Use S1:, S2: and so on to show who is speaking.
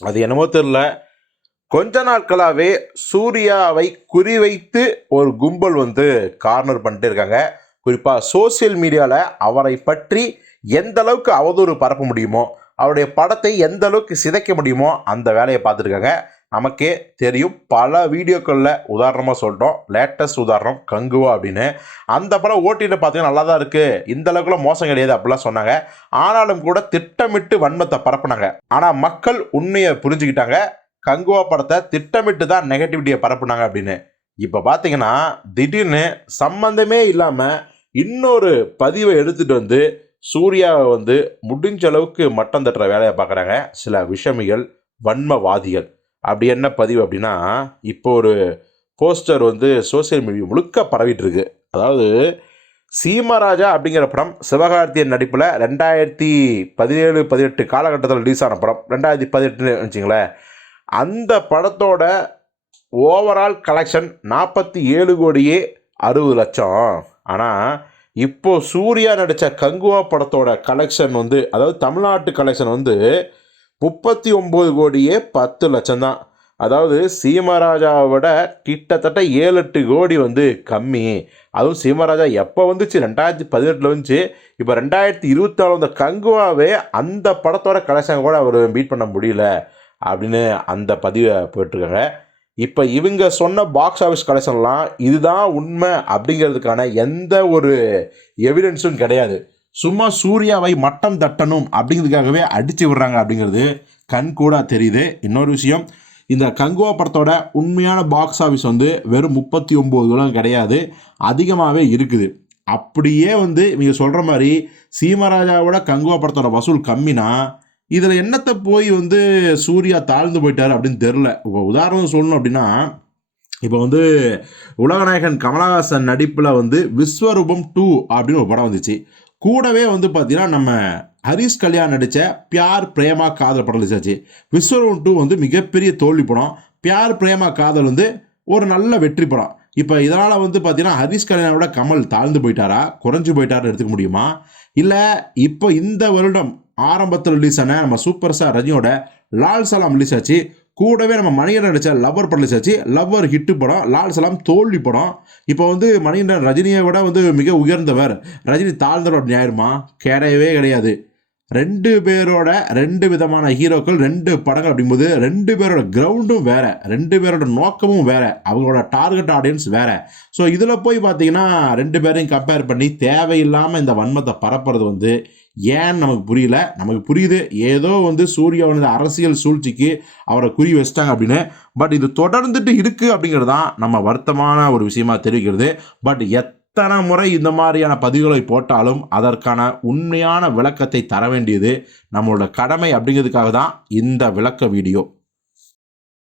S1: அது என்னமோ தெரில கொஞ்ச நாட்களாகவே சூர்யாவை குறிவைத்து ஒரு கும்பல் வந்து கார்னர் பண்ணிட்டு இருக்காங்க. குறிப்பாக சோஷியல் மீடியாவில் அவரை பற்றி எந்த அளவுக்கு அவதூறு பரப்ப முடியுமோ அவருடைய படத்தை எந்த அளவுக்கு சிதைக்க முடியுமோ அந்த வேலையை பார்த்துருக்காங்க நமக்கே தெரியும். பல வீடியோக்களில் உதாரணமாக சொல்லிட்டோம் லேட்டஸ்ட் உதாரணம் கங்குவா அப்படின்னு. அந்த படம் ஓட்டிட்டு பார்த்தீங்கன்னா நல்லா தான் இருக்குது இந்த அளவுக்குலாம் மோசம் கிடையாது அப்படிலாம் சொன்னாங்க. ஆனாலும் கூட திட்டமிட்டு வன்மத்தை பரப்புனாங்க. ஆனால் மக்கள் உண்மையை புரிஞ்சுக்கிட்டாங்க. கங்குவா படத்தை திட்டமிட்டு தான் நெகட்டிவிட்டியை பரப்புனாங்க அப்படின்னு. இப்போ பார்த்தீங்கன்னா திடீர்னு சம்மந்தமே இல்லாமல் இன்னொரு பதிவை எடுத்துகிட்டு வந்து சூர்யாவை வந்து முடிஞ்ச அளவுக்கு மட்டம் தட்டுற வேலையை பார்க்குறாங்க. சில விஷமிகள் வன்மவாதிகள். அப்படி என்ன பதிவு அப்படின்னா இப்போ ஒரு போஸ்டர் வந்து சோஷியல் மீடியா முழுக்க பரவிட்டுருக்கு. அதாவது சீமராஜா அப்படிங்கிற படம் சிவகார்த்தியன் நடிப்பில் ரெண்டாயிரத்தி பதினேழு பதினெட்டு காலகட்டத்தில் ரிலீஸ் ஆன படம். ரெண்டாயிரத்தி பதினெட்டுன்னு வச்சிங்களேன். அந்த படத்தோட ஓவரால் கலெக்ஷன் நாற்பத்தி ஏழு கோடியே அறுபது லட்சம். ஆனால் இப்போது சூர்யா நடித்த கங்குவா படத்தோட கலெக்ஷன் வந்து அதாவது தமிழ்நாட்டு கலெக்ஷன் வந்து முப்பத்தி ஒம்பது கோடியே பத்து லட்சம் தான் அதாவது சீமராஜாவை விட கிட்டத்தட்ட ஏழு எட்டு கோடி வந்து கம்மி. அதுவும் சீமராஜா எப்போ வந்துச்சு? ரெண்டாயிரத்தி பதினெட்டில் வந்துச்சு. இப்போ ரெண்டாயிரத்தி இருபத்தி நாலு வந்த கங்குவாவே அந்த படத்தோட கலெக்ஷன் கூட அவர் மீட் பண்ண முடியல அப்படின்னு அந்த பதிவை போயிட்டுருக்காங்க இப்போ இவங்க சொன்ன பாக்ஸ் ஆஃபீஸ் கலெக்ஷன்லாம் இதுதான் உண்மை அப்படிங்கிறதுக்கான எந்த ஒரு எவிடன்ஸும் கிடையாது. சும்மா சூர்யாவை மட்டம் தட்டணும் அப்படிங்கிறதுக்காகவே அடித்து விடுறாங்க அப்படிங்கிறது கண் கூட தெரியுது. இன்னொரு விஷயம் இந்த கங்குவா படத்தோட உண்மையான பாக்ஸ் ஆஃபீஸ் வந்து வெறும் முப்பத்தி ஒம்பது கிடையாது அதிகமாகவே இருக்குது. அப்படியே வந்து இவங்க சொல்கிற மாதிரி சீமராஜாவோட கங்குவா படத்தோட வசூல் கம்மினா இதில் என்னத்தை போய் வந்து சூர்யா தாழ்ந்து போயிட்டார் அப்படின்னு தெரில இப்போ உதாரணம் சொல்லணும் அப்படின்னா இப்போ வந்து உலகநாயகன் கமலஹாசன் நடிப்பில் வந்து விஸ்வரூபம் டூ அப்படின்னு ஒரு படம் வந்துச்சு. கூடவே வந்து பார்த்தீங்கன்னா நம்ம ஹரிஷ் கல்யாண் நடித்த பியார் பிரேமா காதல் படம் ரிலீஸ் ஆச்சு டூ வந்து மிகப்பெரிய தோல்வி படம். பியார் பிரேமா காதல் வந்து ஒரு நல்ல வெற்றி படம். இப்போ இதனால் வந்து பார்த்தீங்கன்னா ஹரிஷ் கல்யாணோட கமல் தாழ்ந்து போயிட்டாரா? குறைஞ்சு போயிட்டாருன்னு எடுத்துக்க முடியுமா? இல்லை இப்போ இந்த வருடம் ஆரம்பத்தில் ரிலீஸ் ஆன நம்ம சூப்பர் ஸ்டார் ரஜினியோட லால் சலாம் ரிலீஸ் ஆச்சு. கூடவே நம்ம மணிகண்டன் நடித்த லவ்வர் படம் வச்சு லவ்வர் ஹிட்டு படம் லால் சலாம் தோல்வி படம். இப்போ வந்து மணிகண்டன் ரஜினியை விட வந்து மிக உயர்ந்தவர். ரஜினி தாழ்ந்தவர் நியாயமா கிடையவே கிடையாது. ரெண்டு பேரோட ரெண்டு விதமான ஹீரோக்கள் ரெண்டு படங்கள் அப்படிங்கும்போது ரெண்டு பேரோட கிரவுண்டும் வேற ரெண்டு பேரோட நோக்கமும் வேற அவங்களோட டார்கெட் ஆடியன்ஸ் வேற. ஸோ இதில் போய் பார்த்தீங்கன்னா ரெண்டு பேரையும் கம்பேர் பண்ணி தேவையில்லாமல் இந்த வன்மத்தை பரப்புறது வந்து ஏன் நமக்கு புரியல? நமக்கு புரியுது. ஏதோ வந்து சூர்யா அரசியல் சூழ்ச்சிக்கு அவரை குறி வச்சிட்டாங்க அப்படின்னு. பட் இது தொடர்ந்துட்டு இருக்குது அப்படிங்கிறது தான் நம்ம வருத்தமான ஒரு விஷயமா தெரிவிக்கிறது. பட் எத் எத்தனை முறை இந்த மாதிரியான பதிவுகளை போட்டாலும் அதற்கான உண்மையான விளக்கத்தை தர வேண்டியது நம்மளோட கடமை அப்படிங்கிறதுக்காக தான் இந்த விளக்க வீடியோ.